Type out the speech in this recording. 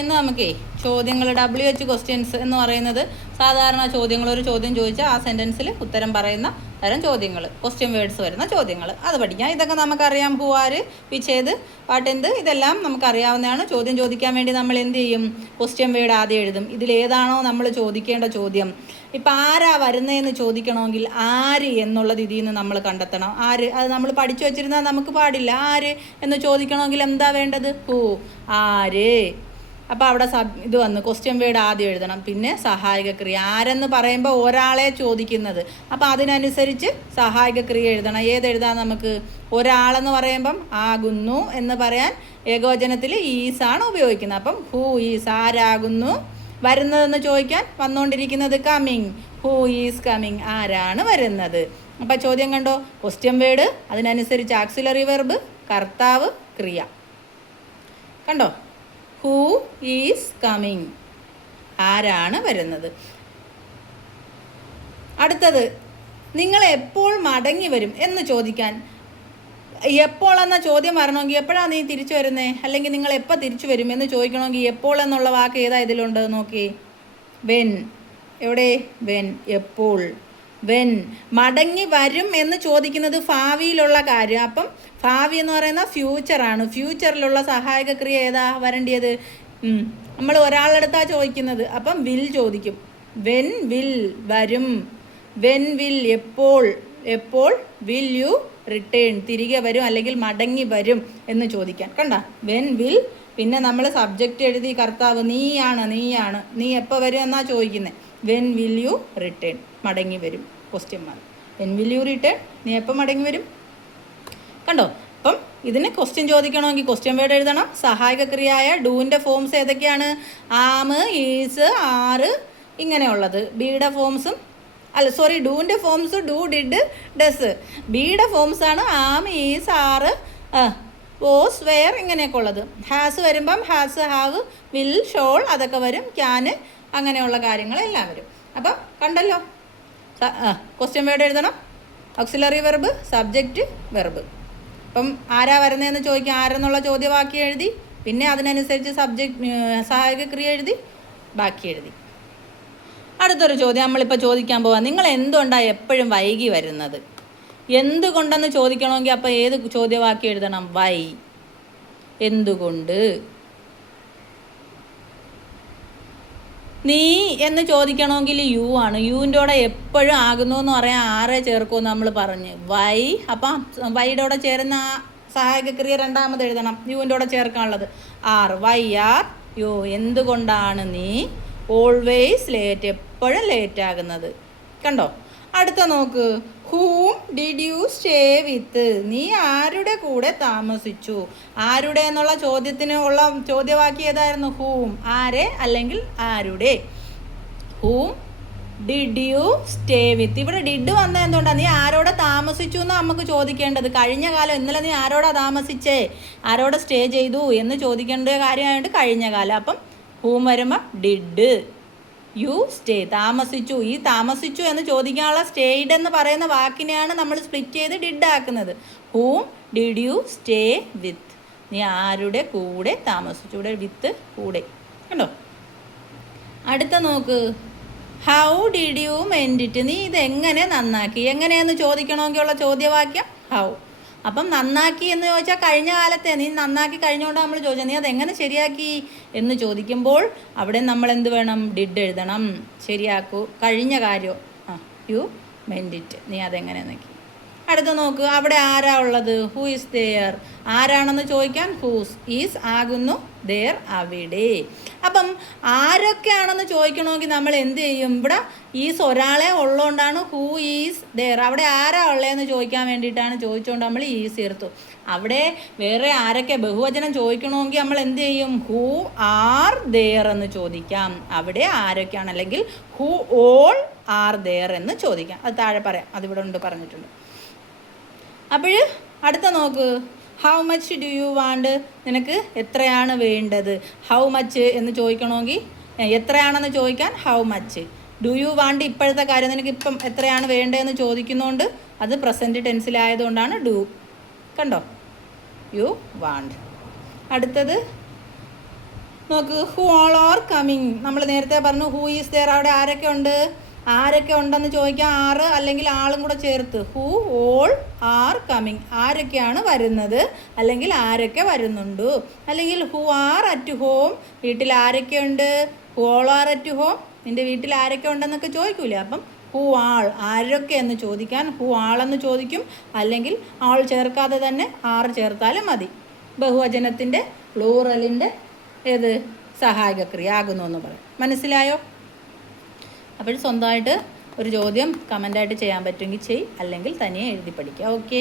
ഇന്ന് നമുക്കേ ചോദ്യങ്ങൾ WH ക്വസ്റ്റ്യൻസ് എന്ന് പറയുന്നത് സാധാരണ ചോദ്യങ്ങൾ, ഒരു ചോദ്യം ചോദിച്ചാൽ ആ സെൻറ്റൻസിൽ ഉത്തരം പറയുന്ന തരം ചോദ്യങ്ങൾ, ക്വസ്റ്റ്യൻ വേർഡ്സ് വരുന്ന ചോദ്യങ്ങൾ, അത് പഠിക്കാം. ഇതൊക്കെ നമുക്കറിയാം. ഹു, ആര്, വിച്ച്, ഏത്, വാട്ട്, എന്ത്, ഇതെല്ലാം നമുക്കറിയാവുന്നതാണ്. ചോദ്യം ചോദിക്കാൻ വേണ്ടി നമ്മൾ എന്ത് ചെയ്യും? ക്വസ്റ്റ്യൻ വേർഡ് ആദ്യം എഴുതും. ഇതിലേതാണോ നമ്മൾ ചോദിക്കേണ്ട ചോദ്യം. ഇപ്പം ആരാ വരുന്നതെന്ന് ചോദിക്കണമെങ്കിൽ ആര് എന്നുള്ളത് ഇതിൽ നിന്ന് നമ്മൾ കണ്ടെത്തണം. ആര്, അത് നമ്മൾ പഠിച്ചു വച്ചിരുന്നാൽ നമുക്ക് പാടില്ല. ആര് എന്ന് ചോദിക്കണമെങ്കിൽ എന്താ വേണ്ടത്? ഹു, ആര്. അപ്പോൾ അവിടെ ഇത് വന്ന് ക്വസ്റ്റ്യൻ വേർഡ് ആദ്യം എഴുതണം. പിന്നെ സഹായക ക്രിയ. ആരെന്ന് പറയുമ്പോൾ ഒരാളെ ചോദിക്കുന്നത്, അപ്പോൾ അതിനനുസരിച്ച് സഹായക ക്രിയ എഴുതണം. ഏതെഴുതാൻ നമുക്ക്? ഒരാളെന്ന് പറയുമ്പം ആകുന്നു എന്ന് പറയാൻ ഏകവചനത്തിൽ ഈസാണ് ഉപയോഗിക്കുന്നത്. അപ്പം ഹൂ ഈസ്, ആരാകുന്നു. വരുന്നതെന്ന് ചോദിക്കാൻ വന്നുകൊണ്ടിരിക്കുന്നത് കമ്മിങ്, ഹൂ ഈസ് കമ്മിങ്, ആരാണ് വരുന്നത്. അപ്പം ചോദ്യം കണ്ടോ? ക്വസ്റ്റ്യൻ വേർഡ്, അതിനനുസരിച്ച് ആക്സിലറി വെർബ്, കർത്താവ്, ക്രിയ. കണ്ടോ? ഹൂ ഈസ് കമ്മിങ്, ആരാണ് വരുന്നത്. അടുത്തത്, നിങ്ങൾ എപ്പോൾ മടങ്ങി വരും എന്ന് ചോദിക്കാൻ, എപ്പോൾ എന്ന ചോദ്യം വരണമെങ്കിൽ എപ്പോഴാണ് നീ തിരിച്ചു വരുന്നത്, അല്ലെങ്കിൽ നിങ്ങൾ എപ്പോൾ തിരിച്ചു വരും എന്ന് ചോദിക്കണമെങ്കിൽ എപ്പോൾ എന്നുള്ള വാക്ക് ഏതാ ഇതിലുണ്ട്? നോക്കി, വെൻ. എവിടെ? വെൻ, എപ്പോൾ. വെൻ. മടങ്ങി വരും എന്ന് ചോദിക്കുന്നത് ഭാവിയിലുള്ള കാര്യം. അപ്പം ഭാവി എന്ന് പറയുന്ന ഫ്യൂച്ചറാണ്. ഫ്യൂച്ചറിലുള്ള സഹായക ക്രിയ ഏതാ വരേണ്ടത്? നമ്മൾ ഒരാളെടുത്താണ് ചോദിക്കുന്നത്, അപ്പം വിൽ ചോദിക്കും. വെൻ വിൽ, വരും. വെൻ വിൽ, എപ്പോൾ. എപ്പോൾ വിൽ യു റിട്ടേൺ, തിരികെ വരും അല്ലെങ്കിൽ മടങ്ങി വരും എന്ന് ചോദിക്കാൻ. കണ്ട, വെൻ വിൽ. പിന്നെ നമ്മൾ സബ്ജക്റ്റ് എഴുതി, കർത്താവ്, നീയാണ്, നീ എപ്പോൾ വരും എന്നാണ് ചോദിക്കുന്നത്. വെൻ വിൽ യു റിട്ടേൺ, മടങ്ങി വരും, question mark. When will you return, നീ എപ്പോൾ മടങ്ങി വരും. കണ്ടോ? അപ്പം ഇതിന് ക്വസ്റ്റ്യൻ ചോദിക്കണമെങ്കിൽ ക്വസ്റ്റ്യൻ വേർഡ് എഴുതണം. സഹായക ക്രിയയായ ഡൂവിൻ്റെ ഫോംസ് ഏതൊക്കെയാണ്? ആമ്, ഈസ്, ആറ്, ഇങ്ങനെയുള്ളത്. ബിയുടെ ഫോംസും ഡൂവിൻ്റെ ഫോംസ് ഡു, ഡിഡ്, ഡസ്. ബിയുടെ ഫോംസാണ് ആം, ഈസ്, ആറ്, വോസ്, വെയർ, ഇങ്ങനെയൊക്കെ ഉള്ളത്. ഹാസ് വരുമ്പം ഹാസ്, ഹാവ്, വിൽ, ഷോൾ, അതൊക്കെ വരും. ക്യാന്, അങ്ങനെയുള്ള കാര്യങ്ങളെല്ലാം വരും. അപ്പം കണ്ടല്ലോ, ക്വസ്റ്റ്യൻ വേർഡ് എഴുതണം. Auxiliary verb, subject, verb. അപ്പം ആരാ വരുന്നതെന്ന് ചോദിക്കുക, ആരെന്നുള്ള ചോദ്യവാക്യം എഴുതി, പിന്നെ അതിനനുസരിച്ച് സഹായക ക്രിയ എഴുതി, ബാക്കി എഴുതി. അടുത്തൊരു ചോദ്യം നമ്മളിപ്പോൾ ചോദിക്കാൻ പോവാം. നിങ്ങൾ എന്തുകൊണ്ടാണ് എപ്പോഴും വൈകി വരുന്നത്? എന്തുകൊണ്ടെന്ന് ചോദിക്കണമെങ്കിൽ അപ്പോൾ ഏത് ചോദ്യവാക്യം എഴുതണം? വൈ, എന്തുകൊണ്ട്. നീ എന്ന് ചോദിക്കണമെങ്കിൽ യു ആണ്. യുവിൻ്റെ കൂടെ എപ്പോഴും ആകുന്നു എന്ന് പറയാൻ ആരെ ചേർക്കുമെന്ന് നമ്മൾ പറഞ്ഞ് വൈ. അപ്പം വൈയുടെ കൂടെ ചേരുന്ന സഹായക ക്രിയ രണ്ടാമത് എഴുതണം, യുവിൻ്റെ കൂടെ ചേർക്കാനുള്ളത്. ആർ, വൈ ആർ യു, എന്തുകൊണ്ടാണ് നീ ഓൾവേസ് ലേറ്റ്, എപ്പോഴും ലേറ്റ് ആകുന്നത്. കണ്ടോ? അടുത്ത നോക്ക്, whom did you stay with, നീ ആരുടെ കൂടെ താമസിച്ചു. ആരുടെ എന്നുള്ള ചോദ്യത്തിന് ഉള്ള ചോദ്യവാക്യം ഏതായിരുന്നു? ഹൂം, ആരെ അല്ലെങ്കിൽ ആരുടെ. Whom did you stay with. ഇവിടെ ഡിഡ് വന്നത് എന്തുകൊണ്ടാണ്? നീ ആരോടെ താമസിച്ചു എന്ന് നമുക്ക് ചോദിക്കേണ്ടത്. കഴിഞ്ഞ കാലം, ഇന്നലെ നീ ആരോടാ താമസിച്ചേ, ആരോടെ സ്റ്റേ ചെയ്തു എന്ന് ചോദിക്കേണ്ട കാര്യമായിട്ട് കഴിഞ്ഞ കാലം. അപ്പം ഹൂം വരുമ്പോൾ ഡിഡ് യു സ്റ്റേ, താമസിച്ചു. ഈ താമസിച്ചു എന്ന് ചോദിക്കാനുള്ള സ്റ്റേഡ് എന്ന് പറയുന്ന വാക്കിനെയാണ് നമ്മൾ സ്പ്ലിറ്റ് ചെയ്ത് ഡിഡ് ആക്കുന്നത്. Whom did you stay with, നീ ആരുടെ കൂടെ താമസിച്ചു. ഇവിടെ വിത്ത്, കൂടെ. കണ്ടോ? അടുത്ത നോക്ക്, how did you mend it, നീ ഇതെങ്ങനെ നന്നാക്കി. എങ്ങനെയെന്ന് ചോദിക്കണമെങ്കിൽ ഉള്ള ചോദ്യവാക്യം ഹൗ. അപ്പം നന്നാക്കി എന്ന് ചോദിച്ചാൽ കഴിഞ്ഞ കാലത്തെ, നീ നന്നാക്കി കഴിഞ്ഞുകൊണ്ട് നമ്മൾ ചോദിച്ചാൽ നീ അതെങ്ങനെ ശരിയാക്കി എന്ന് ചോദിക്കുമ്പോൾ അവിടെ നമ്മൾ എന്ത് വേണം? ഡിഡ് എഴുതണം. ശരിയാക്കൂ, കഴിഞ്ഞ കാര്യം. യു മെൻഡ് ഇറ്റ്, നീ അതെങ്ങനെ നോക്കി. അടുത്ത നോക്ക്, അവിടെ ആരാ ഉള്ളത്? ഹൂ ഈസ് ദെയർ, ആരാണെന്ന് ചോദിക്കാൻ ഹൂസ്. ഈസ് ആകുന്നു, ദെയർ അവിടെ. അപ്പം ആരൊക്കെയാണെന്ന് ചോദിക്കണമെങ്കിൽ നമ്മൾ എന്ത് ചെയ്യും? ഇവിടെ ഈസ് ഒരാളെ ഉള്ളതുകൊണ്ടാണ് ഹൂ ഈസ് ദെയർ. അവിടെ ആരാ ഉള്ളതെന്ന് ചോദിക്കാൻ വേണ്ടിയിട്ടാണ് ചോദിച്ചുകൊണ്ട് നമ്മൾ ഈസ് ചേർത്തു. അവിടെ വേറെ ആരൊക്കെ ബഹുവചനം ചോദിക്കണമെങ്കിൽ നമ്മൾ എന്ത് ചെയ്യും? ഹൂ ആർ ദെയർ എന്ന് ചോദിക്കാം. അവിടെ ആരൊക്കെയാണ്, അല്ലെങ്കിൽ ഹൂ ഓൾ ആർ ദെയർ എന്ന് ചോദിക്കാം. അത് താഴെ പറയാം, അതിവിടെ ഉണ്ട്, പറഞ്ഞിട്ടുണ്ട്. അപ്പോൾ അടുത്ത നോക്ക്, how much do you want, നിനക്ക് എത്രയാണ് വേണ്ടത്. ഹൗ മച്ച് എന്ന് ചോദിക്കണമെങ്കിൽ, എത്രയാണെന്ന് ചോദിക്കാൻ how much. Do you want ഇപ്പോഴത്തെ കാര്യം, നിനക്ക് ഇപ്പം എത്രയാണ് വേണ്ടതെന്ന് ചോദിക്കുന്നതുകൊണ്ട് അത് പ്രസൻറ്റ് ടെൻസിലായതുകൊണ്ടാണ് ഡു. കണ്ടോ? You want. അടുത്തത് നോക്ക്, ഹു ഓൾ ആർ കമ്മിങ്. നമ്മൾ നേരത്തെ പറഞ്ഞു ഹൂ ഈസ് ദെയർ. അവിടെ ആരൊക്കെ ഉണ്ടെന്ന് ചോദിക്കാൻ ആറ് അല്ലെങ്കിൽ ആളും കൂടെ ചേർത്ത് ഹു ഓൾ ആർ കമ്മിങ്. ആരൊക്കെയാണ് വരുന്നത് അല്ലെങ്കിൽ ആരൊക്കെ വരുന്നുണ്ട്. അല്ലെങ്കിൽ ഹു ആർ അറ്റ് ഹോം. വീട്ടിൽ ആരൊക്കെയുണ്ട്? Who all are at home. നിൻ്റെ വീട്ടിൽ ആരൊക്കെ ഉണ്ടെന്നൊക്കെ ചോദിക്കൂലേ. അപ്പം ഹു ആൾ, ആരൊക്കെ എന്ന് ചോദിക്കാൻ ഹു ആളെന്ന് ചോദിക്കും. അല്ലെങ്കിൽ ആൾ ചേർക്കാതെ തന്നെ ആറ് ചേർത്താലും മതി. ബഹുവചനത്തിൻ്റെ പ്ലൂറലിൻ്റെ ഏത് സഹായക ക്രിയ ആകുന്നു എന്ന് പറയും. മനസ്സിലായോ? അപ്പോൾ സ്വന്തമായിട്ട് ഒരു ചോദ്യം കമൻ്റായിട്ട് ചെയ്യാൻ പറ്റുമെങ്കിൽ അല്ലെങ്കിൽ തനിയെ എഴുതി പഠിക്കുക. ഓക്കെ.